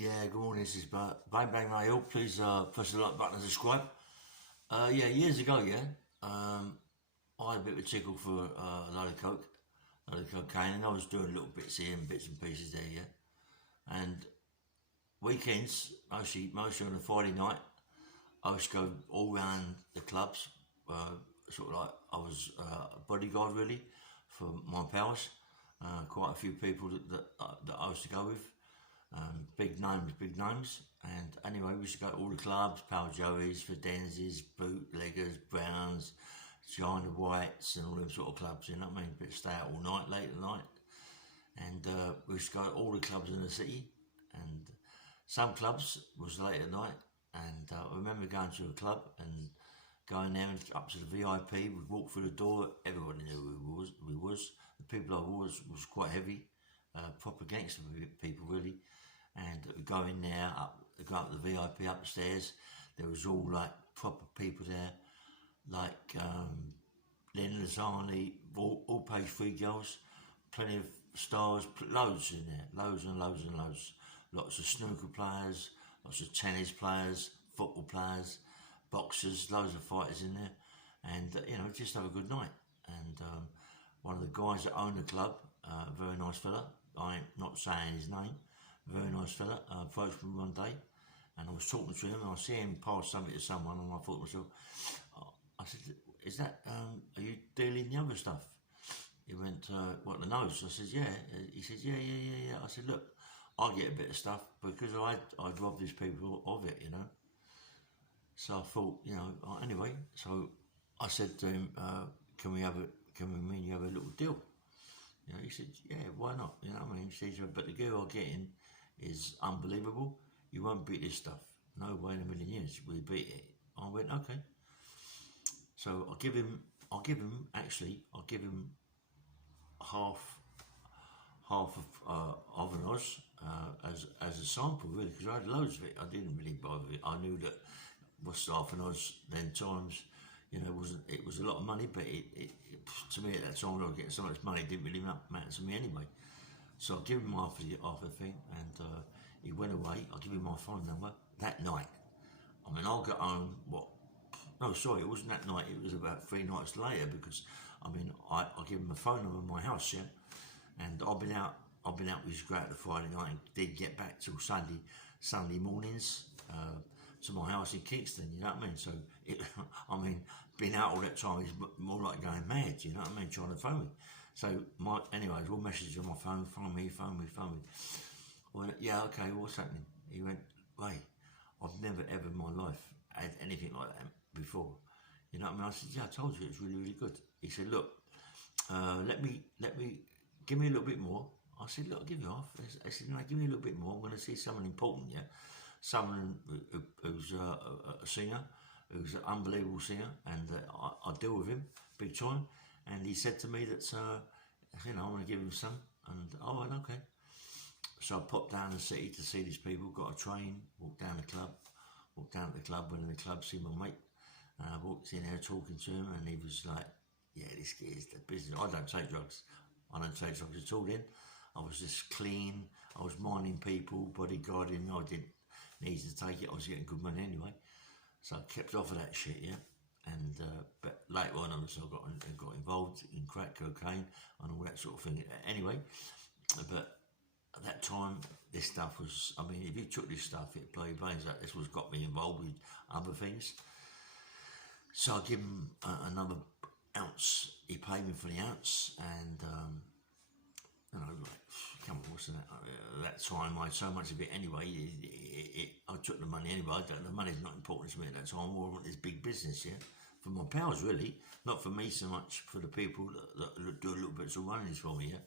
Yeah, good morning. This is Bang Bang Mail. Please press the like button and subscribe. Yeah, years ago, I had a bit of a tickle for a load of coke, a load of cocaine, and I was doing little bits here and bits and pieces there, yeah. And weekends, mostly on a Friday night, I used to go all round the clubs, sort of like I was a bodyguard really for my pals. Quite a few people that I used to go with. Big names. And anyway, we used to go to all the clubs, Pal Joey's, Fidenz's, Bootleggers, Browns, China Whites, and all them sort of clubs, you know what I mean? Bit stay out all night, late at night. And we used to go to all the clubs in the city. And some clubs was late at night. And I remember going to a club and going there and up to the VIP. We'd walk through the door, everybody knew who we was. The people I was quite heavy, proper gangster people really. And we go in there, go up the VIP upstairs. There was all like proper people there, like Lynn Lazani, all page 3 girls, plenty of stars, loads in there, loads and loads and loads. Lots of snooker players, lots of tennis players, football players, boxers, loads of fighters in there, and just have a good night. And one of the guys that owned the club, very nice fella, I ain't not saying his name, very nice fella, approached me one day, and I was talking to him, and I see him pass something to someone, and I thought to myself, I said, is that, are you dealing the other stuff? He went, what, the nose? I said, yeah. He said, yeah. I said, look, I get a bit of stuff because I'd robbed these people of it, you know. So I thought, anyway, so I said to him, can we mean you have a little deal? He said, yeah, why not? You know what I mean? He said, but the girl I'm getting is unbelievable. You won't beat this stuff. No way in a million years will you beat it. I went, okay. So I'll give him half of an Oz as a sample really, because I had loads of it. I didn't really bother with it. I knew that what's half an Oz then times, it was a lot of money, but it to me at that time I was getting so much money, it didn't really matter to me anyway. So I give him half the thing, and he went away. I give him my phone number that night. I mean, I'll get home. No, sorry, it wasn't that night. It was about 3 nights later because I give him a phone number in my house, yeah. And I've been out. We used to go out the Friday night and didn't get back till Sunday mornings to my house in Kingston. You know what I mean? So being out all that time is more like going mad. You know what I mean? Trying to phone me. So anyways, all messages on my phone. Phone me. I went, yeah, okay. What's happening? He went, wait, I've never ever in my life had anything like that before. You know what I mean? I said, yeah, I told you it's really, really good. He said, look, let me give me a little bit more. I said, look, I'll give you half. I said, no, give me a little bit more. I'm going to see someone important, yeah? Someone who's a singer, who's an unbelievable singer, and I deal with him big time. And he said to me that, I want to give him some. And I went, okay. So I popped down the city to see these people, got a train, walked down to the club, went in the club, see my mate. And I walked in there talking to him, and he was like, yeah, this is the business. I don't take drugs. I don't take drugs at all then. I was just clean. I was minding people, bodyguarding. I didn't need to take it. I was getting good money anyway. So I kept off of that shit, yeah. And but later on, I got involved in crack cocaine and all that sort of thing. Anyway, but at that time, this stuff was, if you took this stuff, it'd blow your brains out. This was got me involved with other things. So I give him another ounce. He paid me for the ounce, and come on, what's that? At that time, I had so much of it anyway. I took the money anyway. The money's not important to me at that time. I want this big business, yeah, for my pals really, not for me so much. For the people that do a little bit of running for me, yeah.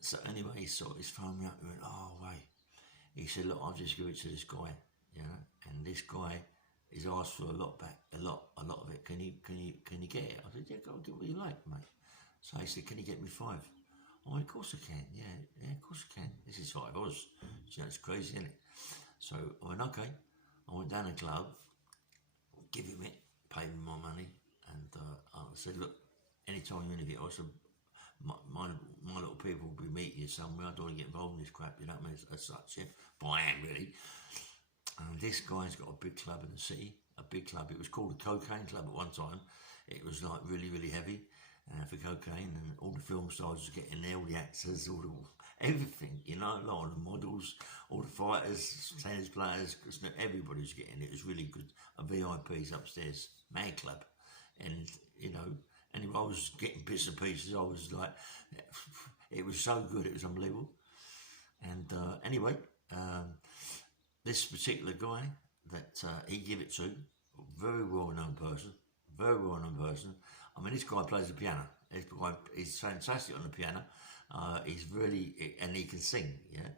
So anyway, he sort of phoned me up. He went, oh wait. He said, look, I'll just give it to this guy, and this guy is asked for a lot back, a lot of it. Can you get it? I said, yeah, go get what you like, mate. So he said, can you get me 5? I went, of course I can. Yeah, of course I can. This is 5 Oz. It's crazy, isn't it? So I went, okay. I went down to the club, give him it, paid him my money, and I said, look, anytime you want to get, I said, my little people will be meeting you somewhere. I don't want to get involved in this crap, you know what I mean, as such, yeah. But I am really. And this guy's got a big club in the city, a big club. It was called a cocaine club at one time. It was like really, really heavy for cocaine, and all the film stars were getting there, all the actors, everything, you know, a lot of the models, all the fighters, tennis players, everybody was getting it. It was really good. A VIP's upstairs, mad club. And, you know, anyway, I was getting bits and pieces. I was like, it was so good, it was unbelievable. And anyway, this particular guy that he gave it to, very well-known person, very well-known person. I mean, this guy plays the piano. He's fantastic on the piano. He's really, and he can sing, yeah.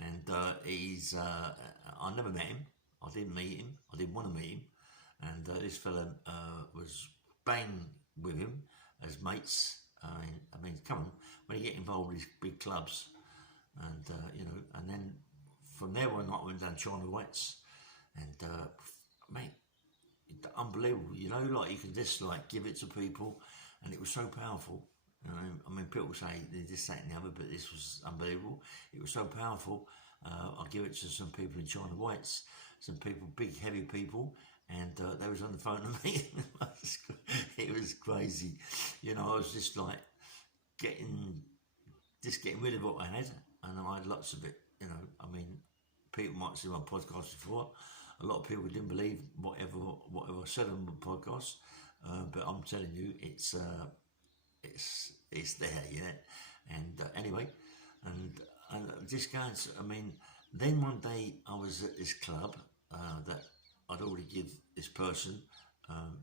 And I never met him. I didn't meet him. I didn't want to meet him. And this fella was bang with him as mates. I mean, come on, when you get involved with these big clubs, and you know, and then from there one night I went down China Whites, and mate, unbelievable. You know, like you can just like give it to people, and it was so powerful. I mean, people say this, that, and the other, but this was unbelievable. It was so powerful. I give it to some people in China Whites, some people, big, heavy people, and they was on the phone to me. It was crazy. You know, I was just like getting rid of what I had, and I had lots of it. You know, I mean, people might see my podcast before. A lot of people didn't believe whatever I said on the podcast, but I'm telling you, it's there, yeah. And anyway, and just going. I mean, then one day I was at this club that I'd already give this person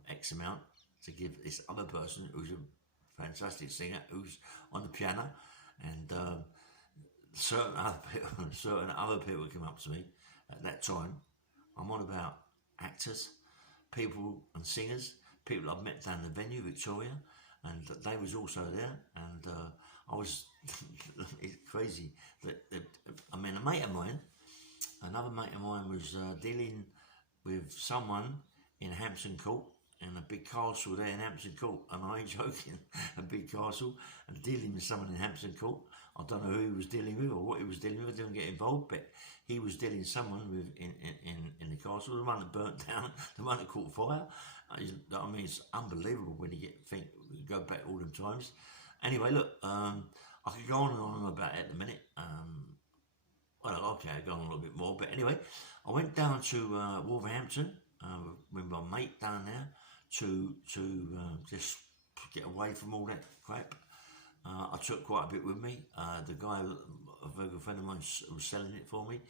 X amount to give this other person who's a fantastic singer who's on the piano, and certain other people came up to me at that time. I'm on about actors, people and singers, people I've met down the venue, Victoria, and they was also there, and I was, it's crazy. I mean, a mate of mine, another mate of mine was dealing with someone in Hampton Court, in a big castle there in Hampton Court, and I ain't joking, a big castle, and dealing with someone in Hampton Court. I don't know who he was dealing with or what he was dealing with, I didn't get involved, but he was dealing with someone in the castle, the one that burnt down, the one that caught fire. I mean, it's unbelievable when you go back all them times. Anyway, look, I could go on and on about it at the minute. Well, okay, I'll go on a little bit more, but anyway, I went down to Wolverhampton with my mate down there to just get away from all that crap. I took quite a bit with me. The guy, a very good friend of mine, was selling it for me,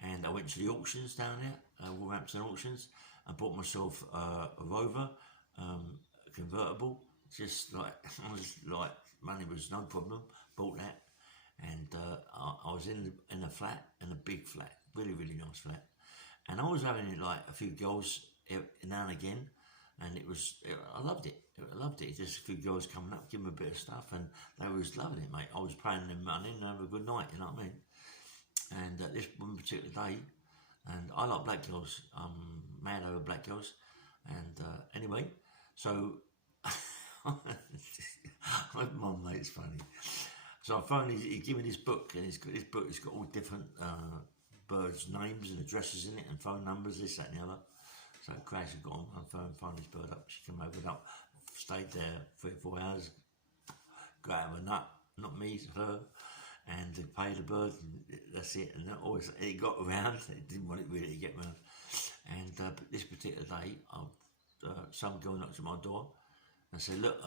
and I went to the auctions down there, Wolverhampton auctions, and bought myself a Rover, convertible. Just like I was like, money was no problem. Bought that, and I was in a flat, in a big flat, really really nice flat, and I was having like a few girls now and again, and I loved it. I loved it. Just a few girls coming up, giving me a bit of stuff, and they was loving it, mate. I was paying them money and have a good night, you know what I mean? And this one particular day, and I like black girls. I'm mad over black girls, and anyway, so my mate's funny. So I found he gave me this book, and this book has got all different birds' names and addresses in it, and phone numbers, this, that, and the other. So Crash had got on phone, phoned this bird up. She came over and up, stayed there 3 or 4 hours, got out of a nut, not me, her, and pay the bird, and that's it. And always it got around. It didn't want it really to get around. And but this particular day, some girl knocked at my door and said, "Look,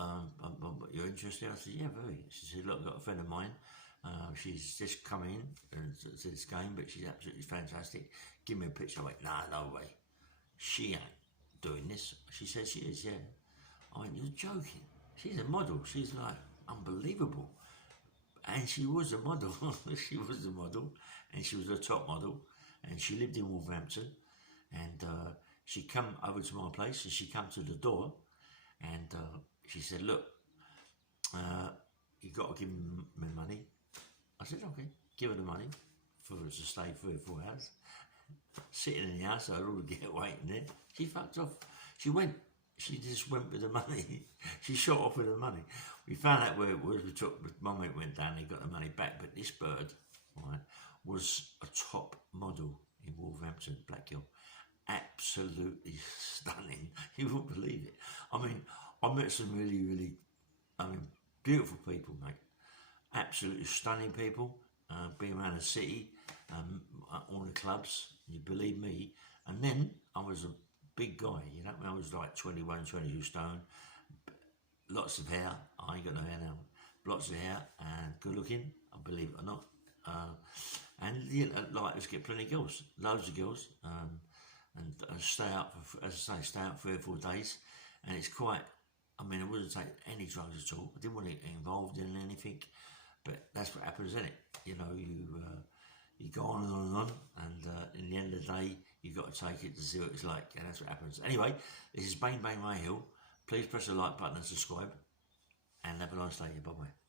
you're interested?" I said, "Yeah, very." She said, "Look, I've got a friend of mine. She's just come in to this game, but she's absolutely fantastic. Give me a picture." I went, "Nah, no way. She ain't doing this." She said she is, yeah. I went, "You're joking. She's a model. She's like unbelievable." And she was a model. She was a model, and she was a top model, and she lived in Wolverhampton, and she come over to my place, and she come to the door, and she said, "Look, you got to give me money." I said, "Okay." Give her the money for us to stay 3 or 4 hours. Sitting in the house, I'd already get waiting there. She fucked off. She went. she just went with the money. She shot off with the money. We found out where it was. We took, my mate went down and he got the money back. But this bird, right, was a top model in Wolverhampton, black girl. Absolutely stunning. You wouldn't believe it. I mean, I met some really, really, beautiful people, mate. Absolutely stunning people. Being around the city, all the clubs, you believe me. And then I was a big guy, you know, I was like 21, 22 stone, lots of hair. I ain't got no hair now. Lots of hair and good looking, I believe it or not. And you know, like, let's get plenty of girls, loads of girls, and stay out for, as I say, stay out 3 or 4 days. And it's quite, I mean, I wouldn't take any drugs at all. I didn't want to get involved in anything, but that's what happens, isn't it? You know, you go on and on and on, and in the end of the day, you've got to take it to see what it's like, and that's what happens. Anyway, this is Bang Bang Mayhill. Please press the like button and subscribe, and have a nice day. Bye bye.